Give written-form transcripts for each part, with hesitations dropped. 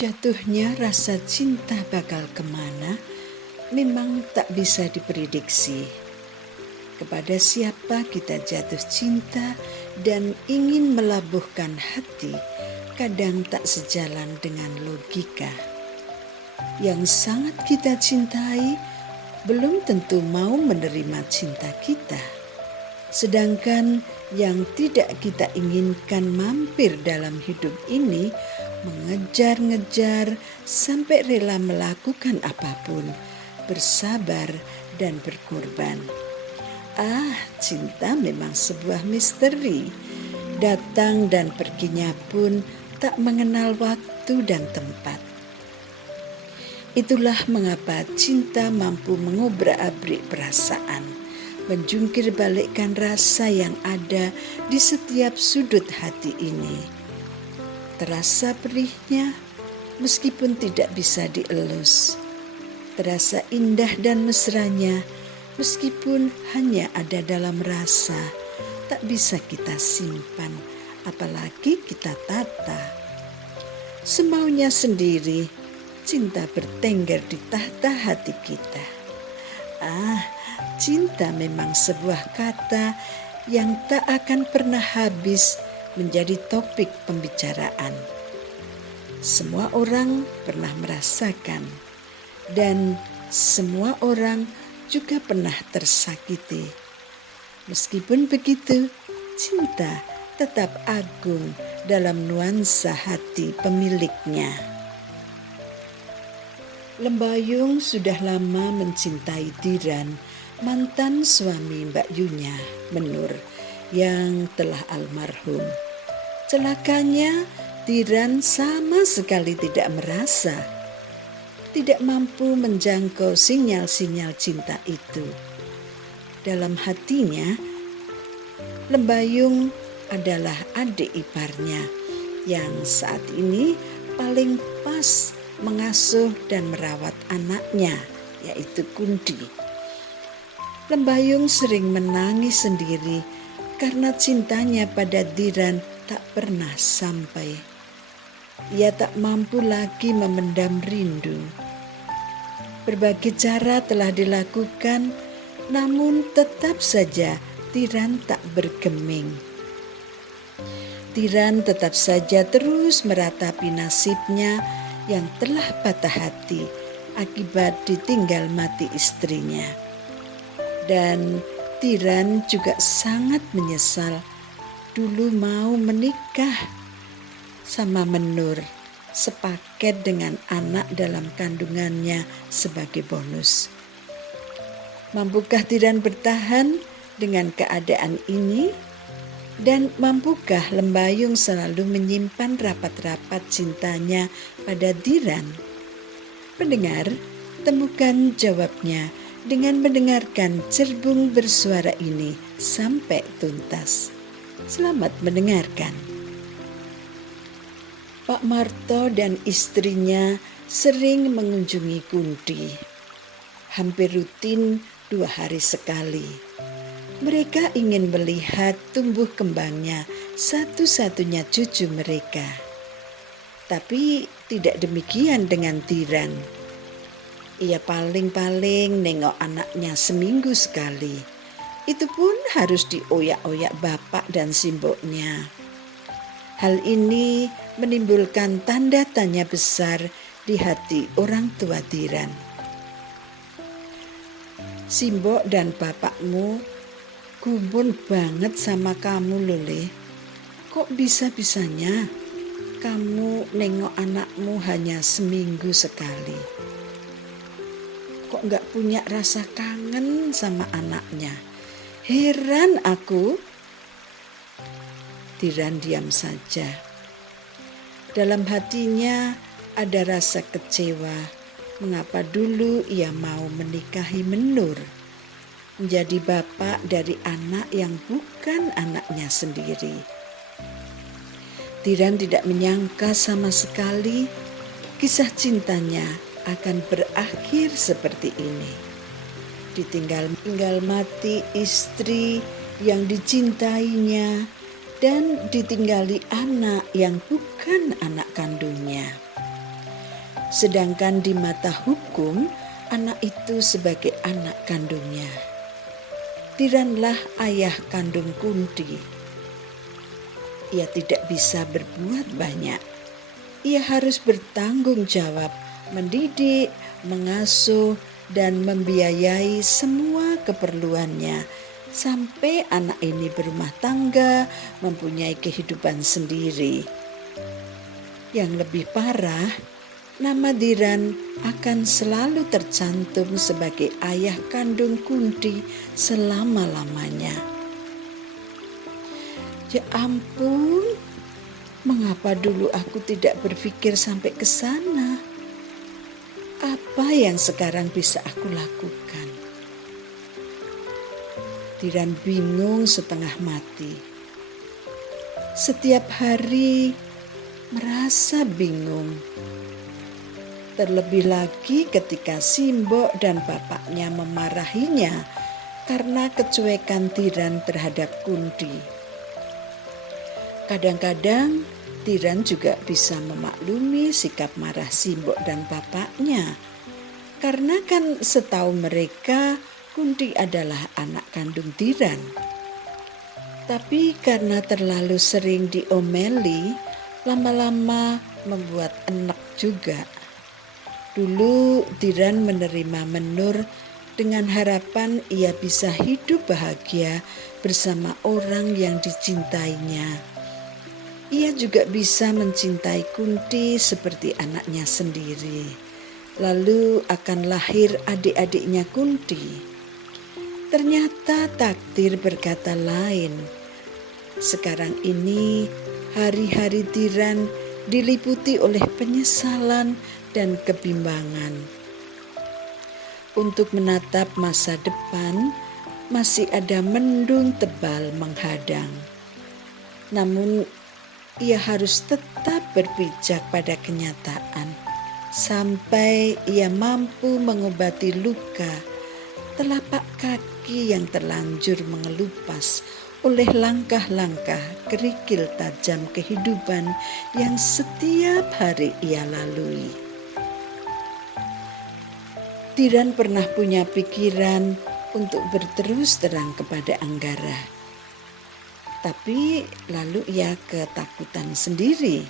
Jatuhnya rasa cinta bakal kemana memang tak bisa diprediksi. Kepada siapa kita jatuh cinta dan ingin melabuhkan hati, kadang tak sejalan dengan logika. Yang sangat kita cintai belum tentu mau menerima cinta kita. Sedangkan yang tidak kita inginkan mampir dalam hidup ini, mengejar-ngejar sampai rela melakukan apapun, bersabar dan berkorban. Cinta memang sebuah misteri. Datang dan perginya pun tak mengenal waktu dan tempat. Itulah mengapa cinta mampu mengobrak-abrik perasaan, menjungkir balikkan rasa yang ada di setiap sudut hati ini. Terasa perihnya meskipun tidak bisa dielus. Terasa indah dan mesranya meskipun hanya ada dalam rasa, tak bisa kita simpan, apalagi kita tata. Semaunya sendiri, cinta bertengger di tahta hati kita. Cinta memang sebuah kata yang tak akan pernah habis menjadi topik pembicaraan. Semua orang pernah merasakan, dan semua orang juga pernah tersakiti. Meskipun begitu, cinta tetap agung dalam nuansa hati pemiliknya. Lembayung sudah lama mencintai Diran, mantan suami Mbak Yunya, Menur, yang telah almarhum. Celakanya, Diran sama sekali tidak merasa, tidak mampu menjangkau sinyal-sinyal cinta itu. Dalam hatinya, Lembayung adalah adik iparnya yang saat ini paling pas mengasuh dan merawat anaknya, yaitu Kunti. Lembayung sering menangis sendiri karena cintanya pada Diran tak pernah sampai. Ia tak mampu lagi memendam rindu. Berbagai cara telah dilakukan, namun tetap saja Diran tak bergeming. Diran tetap saja terus meratapi nasibnya yang telah patah hati akibat ditinggal mati istrinya. Dan Diran juga sangat menyesal dulu mau menikah sama Menur, sepaket dengan anak dalam kandungannya sebagai bonus. Mampukah Diran bertahan dengan keadaan ini? Dan mampukah Lembayung selalu menyimpan rapat-rapat cintanya pada Diran? Pendengar, temukan jawabnya dengan mendengarkan Cerbung Bersuara ini sampai tuntas. Selamat mendengarkan. Pak Marto dan istrinya sering mengunjungi Kunti. Hampir rutin 2 hari sekali. Mereka ingin melihat tumbuh kembangnya satu-satunya cucu mereka. Tapi tidak demikian dengan Diran. Ia paling-paling nengok anaknya seminggu sekali. Itu pun harus dioyak-oyak bapak dan simboknya. Hal ini menimbulkan tanda tanya besar di hati orang tua Diran. Simbok dan bapakmu gumun banget sama kamu Lole. Kok bisa-bisanya kamu nengok anakmu hanya seminggu sekali? Kok gak punya rasa kangen sama anaknya? Heran aku. Diran diam saja. Dalam hatinya ada rasa kecewa mengapa dulu ia mau menikahi Menur, menjadi bapak dari anak yang bukan anaknya sendiri. Diran tidak menyangka sama sekali kisah cintanya akan berakhir seperti ini. Ditinggal mati istri yang dicintainya dan ditinggali anak yang bukan anak kandungnya. Sedangkan di mata hukum, anak itu sebagai anak kandungnya. Tiranlah ayah kandung Kunti. Ia tidak bisa berbuat banyak. Ia harus bertanggung jawab, mendidik, mengasuh, dan membiayai semua keperluannya sampai anak ini berumah tangga, mempunyai kehidupan sendiri. Yang lebih parah, nama Dhiran akan selalu tercantum sebagai ayah kandung Kunti selama-lamanya. Ya ampun, mengapa dulu aku tidak berpikir sampai ke sana? Apa yang sekarang bisa aku lakukan? Dhiran bingung setengah mati. Setiap hari merasa bingung. Terlebih lagi ketika Simbok dan bapaknya memarahinya karena kecuekan Dhiran terhadap Kunti. Kadang-kadang Dhiran juga bisa memaklumi sikap marah Simbok dan bapaknya. Karena kan setahu mereka Kunti adalah anak kandung Dhiran. Tapi karena terlalu sering diomeli, lama-lama membuat enek juga. Dulu Dhiran menerima Menur dengan harapan ia bisa hidup bahagia bersama orang yang dicintainya. Ia juga bisa mencintai Kunti seperti anaknya sendiri. Lalu akan lahir adik-adiknya Kunti. Ternyata takdir berkata lain. Sekarang ini hari-hari Dhiran diliputi oleh penyesalan dan kebimbangan. Untuk menatap masa depan, masih ada mendung tebal menghadang. Namun ia harus tetap berpijak pada kenyataan sampai ia mampu mengobati luka telapak kaki yang terlanjur mengelupas oleh langkah-langkah kerikil tajam kehidupan yang setiap hari ia lalui. Dhiran pernah punya pikiran untuk berterus terang kepada Anggara. Tapi lalu ia ketakutan sendiri.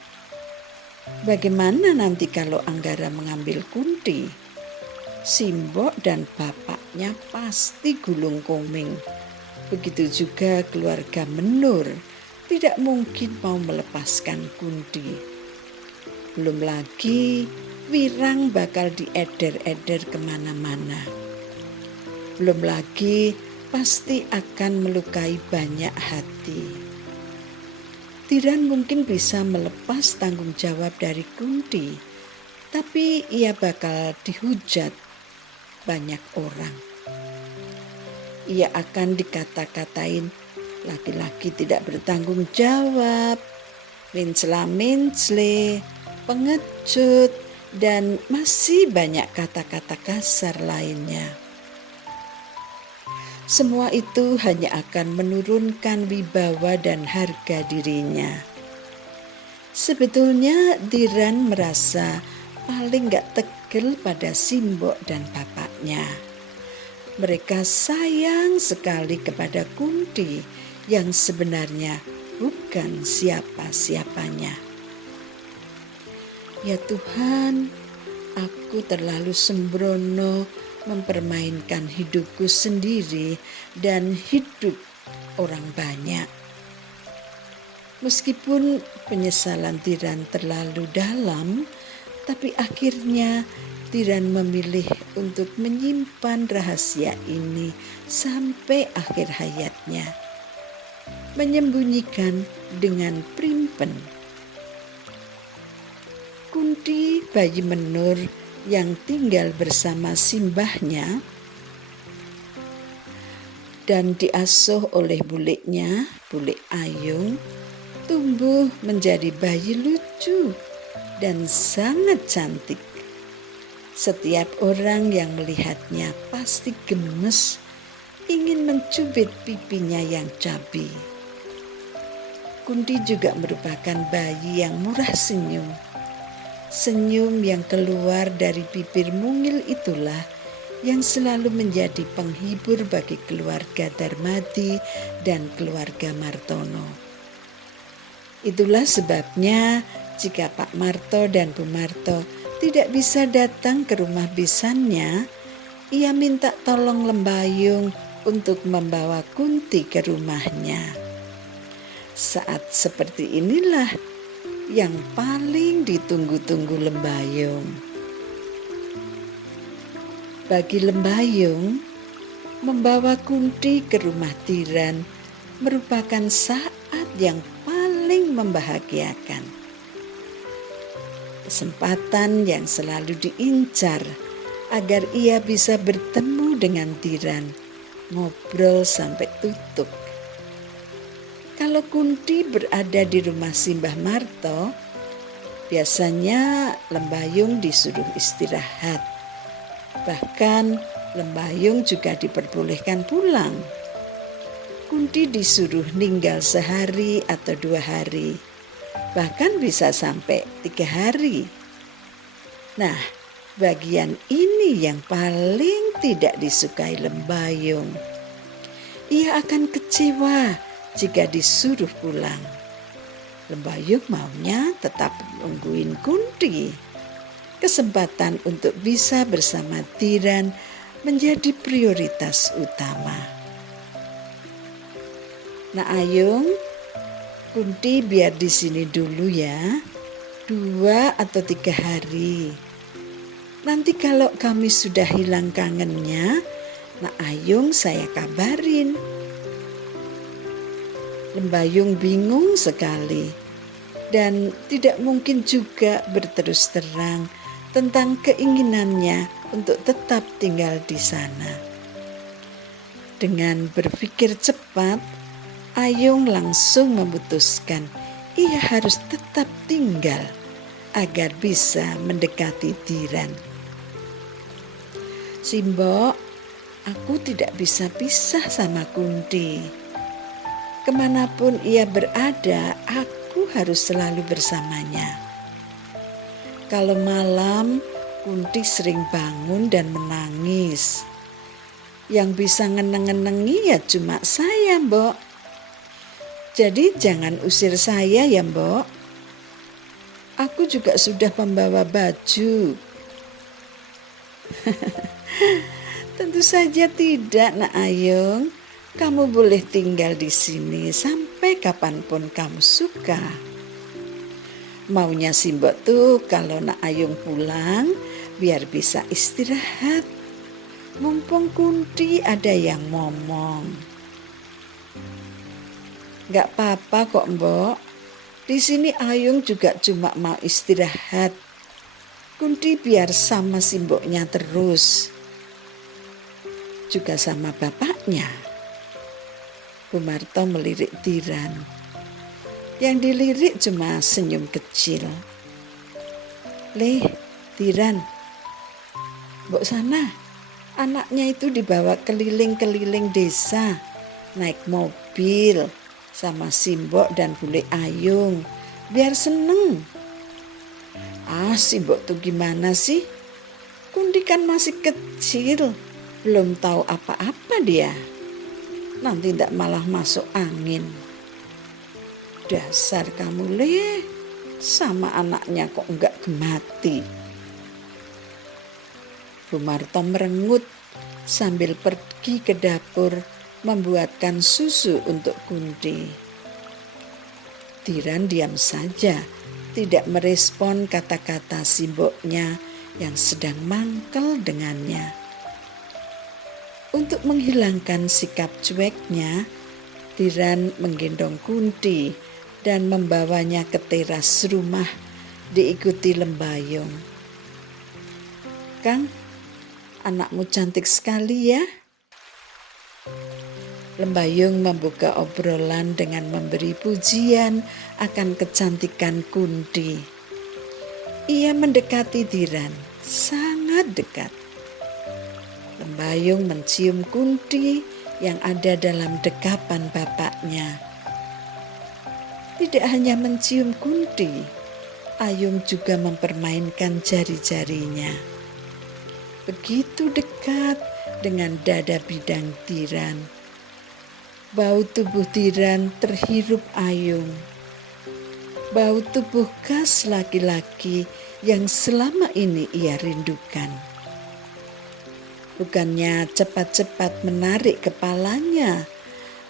Bagaimana nanti kalau Anggara mengambil Kunti? Simbok dan bapaknya pasti gulung komeng. Begitu juga keluarga Menur tidak mungkin mau melepaskan Kunti. Belum lagi Wirang bakal dieder-eder kemana-mana. Belum lagi pasti akan melukai banyak hati. Dhiran mungkin bisa melepas tanggung jawab dari Kunti, tapi ia bakal dihujat banyak orang. Ia akan dikata-katain laki-laki tidak bertanggung jawab, mencela-mencela, pengecut, dan masih banyak kata-kata kasar lainnya. Semua itu hanya akan menurunkan wibawa dan harga dirinya. Sebetulnya Dhiran merasa paling gak tegel pada Simbok dan bapaknya. Mereka sayang sekali kepada Kunti yang sebenarnya bukan siapa-siapanya. Ya Tuhan, aku terlalu sembrono mempermainkan hidupku sendiri dan hidup orang banyak. Meskipun penyesalan Dhiran terlalu dalam, tapi akhirnya Dhiran memilih untuk menyimpan rahasia ini sampai akhir hayatnya. Menyembunyikan dengan primpen. Kunti, bayi Menur yang tinggal bersama simbahnya dan diasuh oleh buliknya, bulik Ayung, tumbuh menjadi bayi lucu dan sangat cantik. Setiap orang yang melihatnya pasti gemes, ingin mencubit pipinya yang cabi. Kunti juga merupakan bayi yang murah senyum. Senyum yang keluar dari bibir mungil itulah yang selalu menjadi penghibur bagi keluarga Darmadi dan keluarga Martono. Itulah sebabnya jika Pak Marto dan Bu Marto tidak bisa datang ke rumah bisannya, ia minta tolong Lembayung untuk membawa Kunti ke rumahnya. Saat seperti inilah yang paling ditunggu-tunggu Lembayung. Bagi Lembayung, membawa Kunti ke rumah Tiran merupakan saat yang paling membahagiakan. Kesempatan yang selalu diincar agar ia bisa bertemu dengan Tiran, ngobrol sampai tutup. Kalau Kunti berada di rumah Simbah Marto, biasanya Lembayung disuruh istirahat. Bahkan Lembayung juga diperbolehkan pulang. Kunti disuruh tinggal sehari atau 2 hari, bahkan bisa sampai 3 hari. Nah, bagian ini yang paling tidak disukai Lembayung. Ia akan kecewa jika disuruh pulang. Lembayung maunya tetap nungguin Kunti. Kesempatan untuk bisa bersama Tiran menjadi prioritas utama. Nah Ayung, Kunti biar di sini dulu ya, 2 atau 3 hari. Nanti kalau kami sudah hilang kangennya, Nak Ayung saya kabarin. Lembayung bingung sekali dan tidak mungkin juga berterus terang tentang keinginannya untuk tetap tinggal di sana. Dengan berpikir cepat, Ayung langsung memutuskan ia harus tetap tinggal agar bisa mendekati Tiran. Simbok, aku tidak bisa pisah sama Kunti. Kemanapun ia berada, aku harus selalu bersamanya. Kalau malam, Kunti sering bangun dan menangis. Yang bisa ngeneng-ngenengi ya cuma saya, Mbok. Jadi jangan usir saya ya, Mbok. Aku juga sudah membawa baju. Tentu saja tidak, Nak Ayung. Kamu boleh tinggal di sini sampai kapanpun kamu suka. Maunya Simbok tuh kalau Nak Ayung pulang biar bisa istirahat. Mumpung Kunti ada yang ngomong. Gak apa-apa kok Mbok. Di sini Ayung juga cuma mau istirahat. Kunti biar sama Simboknya terus. Juga sama bapaknya. Bu Marto melirik Tiran. Yang dilirik cuma senyum kecil. Tiran, Mbok sana, anaknya itu dibawa keliling-keliling desa, naik mobil sama Simbok dan Bule Ayung, biar seneng. Simbok tuh gimana sih? Kunti kan masih kecil, belum tahu apa-apa dia. Nanti tidak malah masuk angin. Dasar kamu sama anaknya kok enggak gemati. Bu Marto merengut sambil pergi ke dapur membuatkan susu untuk Kunti. Tiran diam saja, tidak merespon kata-kata Simboknya yang sedang mangkel dengannya. Untuk menghilangkan sikap cueknya, Tiran menggendong Kunti dan membawanya ke teras rumah diikuti Lembayung. Kang, anakmu cantik sekali ya. Lembayung membuka obrolan dengan memberi pujian akan kecantikan Kunti. Ia mendekati Tiran, sangat dekat. Lembayung mencium Kunti yang ada dalam dekapan bapaknya. Tidak hanya mencium Kunti, Ayung juga mempermainkan jari-jarinya. Begitu dekat dengan dada bidang Tiran. Bau tubuh Tiran terhirup Ayung. Bau tubuh khas laki-laki yang selama ini ia rindukan. Bukannya cepat-cepat menarik kepalanya,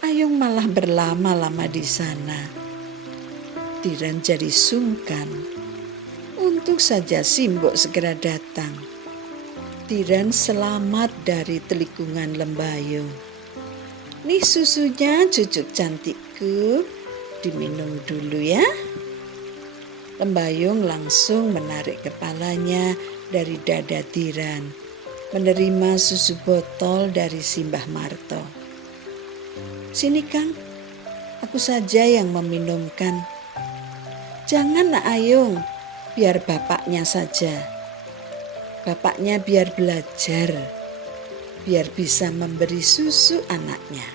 Ayung malah berlama-lama di sana. Tiran jadi sungkan. Untung saja Simbok segera datang. Tiran selamat dari telikungan Lembayung. Nih susunya cucuk cantikku, diminum dulu ya. Lembayung langsung menarik kepalanya dari dada Tiran, menerima susu botol dari Simbah Marto. Sini Kang, aku saja yang meminumkan. Jangan Nak Ayung, biar bapaknya saja. Bapaknya biar belajar, biar bisa memberi susu anaknya.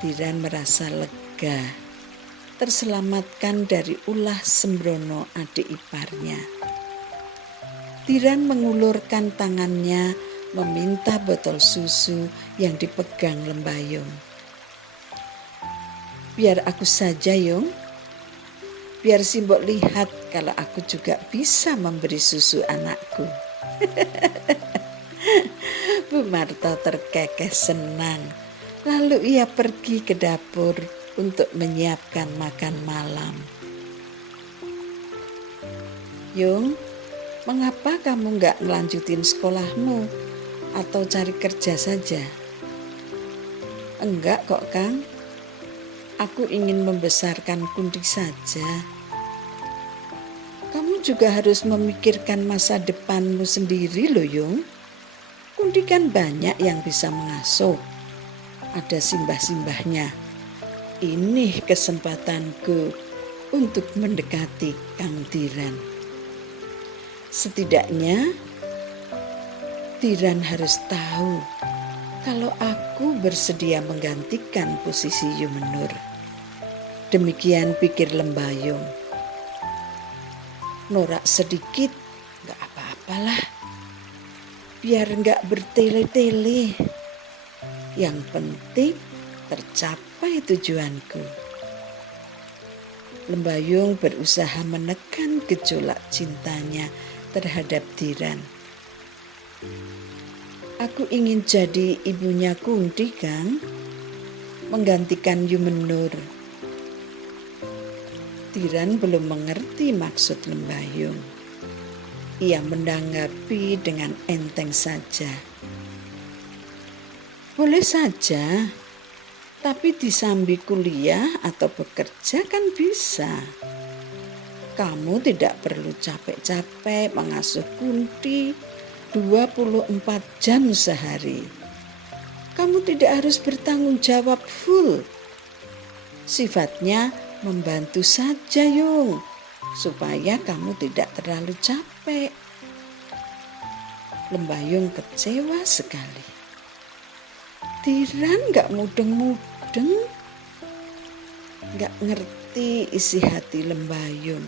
Tiran merasa lega, terselamatkan dari ulah sembrono adik iparnya. Tiran mengulurkan tangannya meminta botol susu yang dipegang Lembayung. Biar aku saja Yung, biar Simbok lihat kalau aku juga bisa memberi susu anakku. Bu Marto terkekeh senang. Lalu ia pergi ke dapur untuk menyiapkan makan malam. Yung, mengapa kamu nggak melanjutin sekolahmu atau cari kerja saja? Enggak kok Kang, aku ingin membesarkan Kunti saja. Kamu juga harus memikirkan masa depanmu sendiri loh Yung. Kunti kan banyak yang bisa mengasuh. Ada simbah-simbahnya. Ini kesempatanku untuk mendekati Kang Tiran. Setidaknya Tiran harus tahu kalau aku bersedia menggantikan posisi Yumenur. Demikian pikir Lembayung. Norak sedikit, gak apa-apalah. Biar gak bertele-tele. Yang penting tercapai tujuanku. Lembayung berusaha menekan gejolak cintanya terhadap Tiran. Aku ingin jadi ibunya Kunti Kang, menggantikan Yumenur. Tiran belum mengerti maksud Lembayung. Ia menanggapi dengan enteng saja. Boleh saja, tapi disambi kuliah atau bekerja kan bisa. Kamu tidak perlu capek-capek mengasuh Kunti 24 jam sehari. Kamu tidak harus bertanggung jawab full. Sifatnya membantu saja Yung, supaya kamu tidak terlalu capek. Lembayung kecewa sekali. Tiran gak mudeng-mudeng, gak ngerti isi hati Lembayung.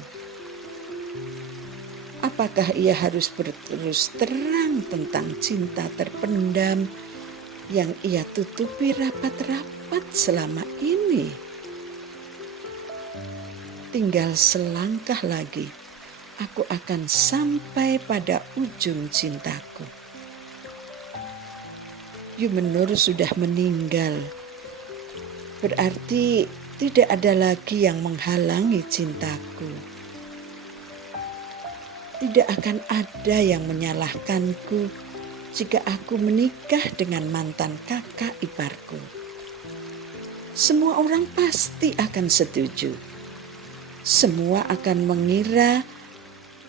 Apakah ia harus berterus terang tentang cinta terpendam yang ia tutupi rapat-rapat selama ini? Tinggal selangkah lagi, aku akan sampai pada ujung cintaku. Yumenur sudah meninggal. Berarti tidak ada lagi yang menghalangi cintaku. Tidak akan ada yang menyalahkanku jika aku menikah dengan mantan kakak iparku. Semua orang pasti akan setuju. Semua akan mengira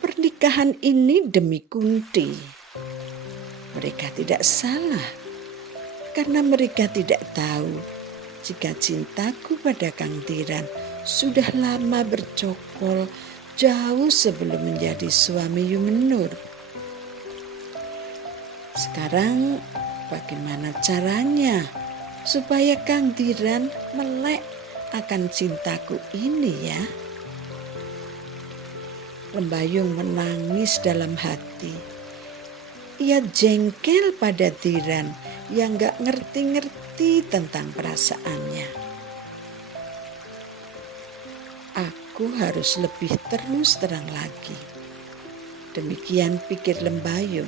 pernikahan ini demi Kunti. Mereka tidak salah. Karena mereka tidak tahu jika cintaku pada Kang Tiran sudah lama bercokol jauh sebelum menjadi suami Yumenur. Sekarang bagaimana caranya supaya Kang Tiran melek akan cintaku ini ya? Lembayung menangis dalam hati. Ia jengkel pada Tiran yang gak ngerti-ngerti tentang perasaannya. Aku harus lebih terus terang lagi. Demikian pikir Lembayung.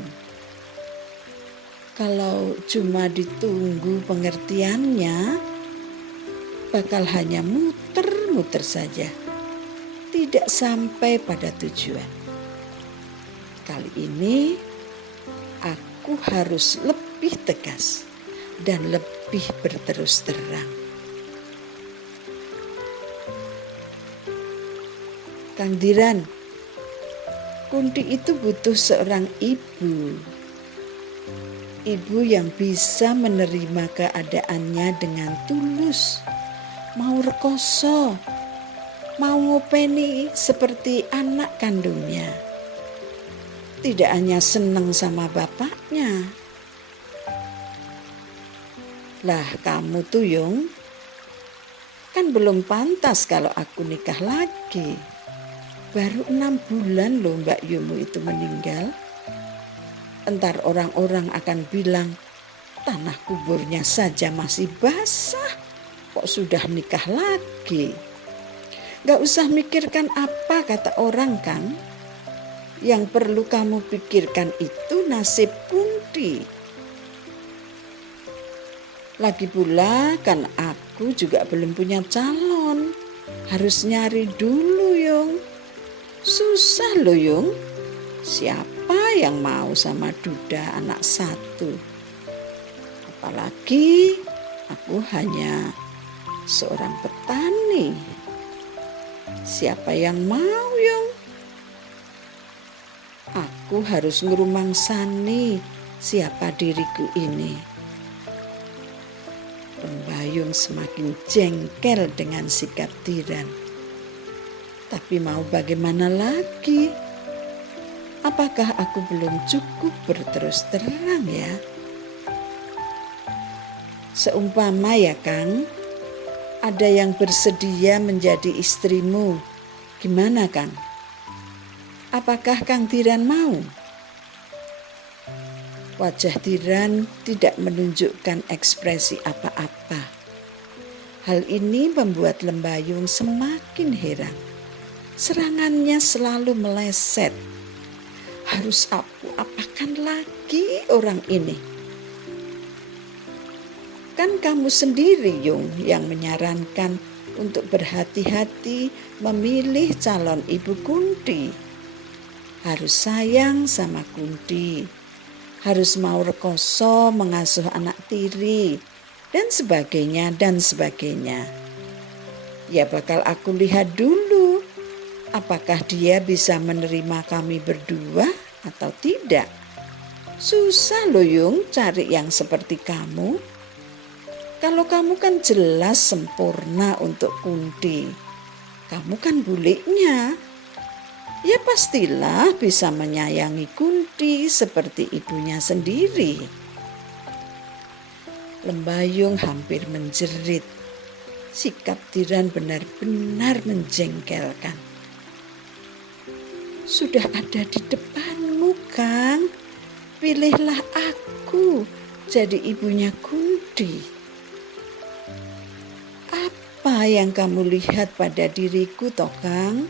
Kalau cuma ditunggu pengertiannya, bakal hanya muter-muter saja. Tidak sampai pada tujuan. Kali ini aku harus lebih tegas dan lebih berterus terang. Kang Diran, Kunti itu butuh seorang ibu. Ibu yang bisa menerima keadaannya dengan tulus, mau rekoso, mau ngopeni seperti anak kandungnya. Tidak hanya seneng sama bapaknya. Lah kamu tuh Yung, kan belum pantas kalau aku nikah lagi. Baru 6 bulan loh Mbak Yumu itu meninggal. Entar orang-orang akan bilang, tanah kuburnya saja masih basah, kok sudah nikah lagi. Gak usah mikirkan apa kata orang Kang. Yang perlu kamu pikirkan itu nasib Kunti. Lagi pula kan aku juga belum punya calon. Harus nyari dulu Yung. Susah loh Yung. Siapa yang mau sama duda anak satu? Apalagi aku hanya seorang petani. Siapa yang mau Yung? Aku harus ngerumangsani siapa diriku ini. Lembayung semakin jengkel dengan sikap Tiran. Tapi mau bagaimana lagi? Apakah aku belum cukup berterus terang ya? Seumpama ya Kang, ada yang bersedia menjadi istrimu. Gimana Kang? Apakah Kang Tiran mau? Wajah Tiran tidak menunjukkan ekspresi apa-apa. Hal ini membuat Lembayung semakin heran. Serangannya selalu meleset. Harus aku apakan lagi orang ini? Kan kamu sendiri Yung yang menyarankan untuk berhati-hati memilih calon ibu Kunti. Harus sayang sama Kunti. Harus mau rekoso mengasuh anak tiri. Dan sebagainya dan sebagainya. Ya bakal aku lihat dulu. Apakah dia bisa menerima kami berdua atau tidak? Susah loh Yung cari yang seperti kamu. Kalau kamu kan jelas sempurna untuk Kunti. Kamu kan buliknya. Ya pastilah bisa menyayangi Kunti seperti ibunya sendiri. Lembayung hampir menjerit. Sikap Tiran benar-benar menjengkelkan. Sudah ada di depanmu Kang. Pilihlah aku jadi ibunya Kunti. Apa yang kamu lihat pada diriku toh Kang?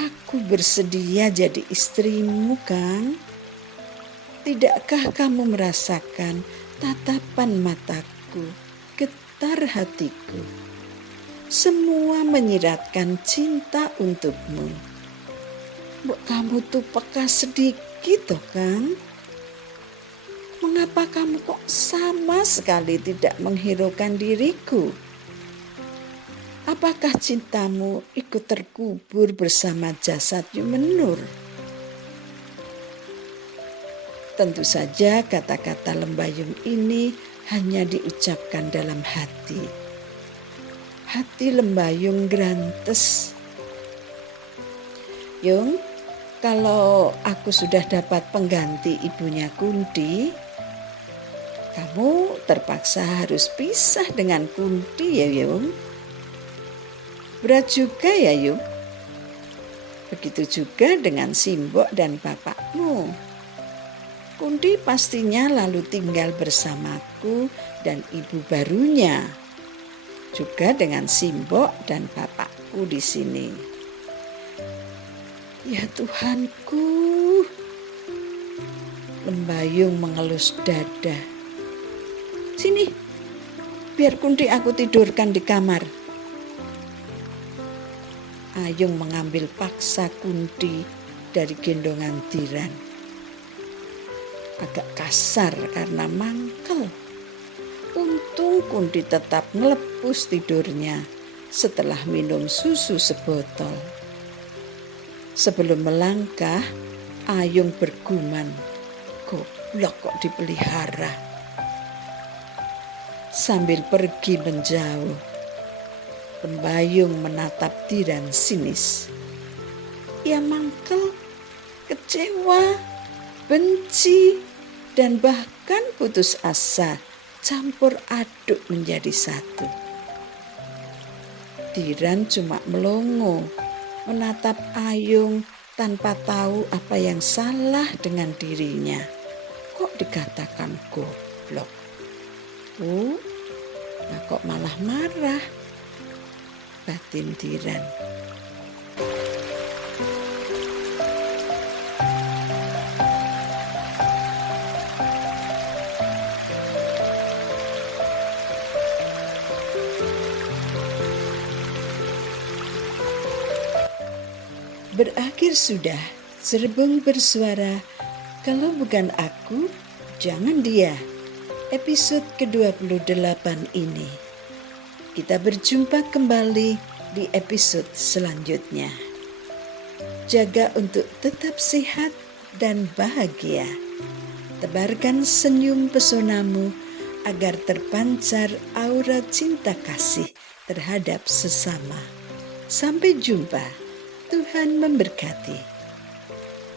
Aku bersedia jadi istrimu Kang. Tidakkah kamu merasakan tatapan mataku, getar hatiku? Semua menyiratkan cinta untukmu. Mbok kamu tuh peka sedikit toh Kang. Mengapa kamu kok sama sekali tidak menghiraukan diriku? Apakah cintamu ikut terkubur bersama jasad Yumenur? Tentu saja kata-kata Lembayung ini hanya diucapkan dalam hati. Hati Lembayung grantes. Yung, kalau aku sudah dapat pengganti ibunya Kunti, kamu terpaksa harus pisah dengan Kunti ya Yung. Berat juga ya Yung. Begitu juga dengan Simbok dan bapakmu. Kunti pastinya lalu tinggal bersamaku dan ibu barunya. Juga dengan Simbok dan bapakku di sini. Ya Tuhanku, Lembayung mengelus dada. Sini, biar Kunti aku tidurkan di kamar. Ayung mengambil paksa Kunti dari gendongan Diran. Agak kasar karena mangkel. Untung Kunti tetap ngelepus tidurnya setelah minum susu sebotol. Sebelum melangkah, Ayung bergumam, goblok kok dipelihara. Sambil pergi menjauh, Lembayung menatap Diran sinis. Ia mangkel, kecewa, benci, dan bahkan putus asa campur aduk menjadi satu. Diran cuma melongo menatap Ayung tanpa tahu apa yang salah dengan dirinya. Kok dikatakan goblok? Nah kok malah marah? Batin Diran. Berakhir sudah, Serbung bersuara, kalau bukan aku, jangan dia. Episode ke-28 ini. Kita berjumpa kembali di episode selanjutnya. Jaga untuk tetap sehat dan bahagia. Tebarkan senyum pesonamu agar terpancar aura cinta kasih terhadap sesama. Sampai jumpa. Tuhan memberkati.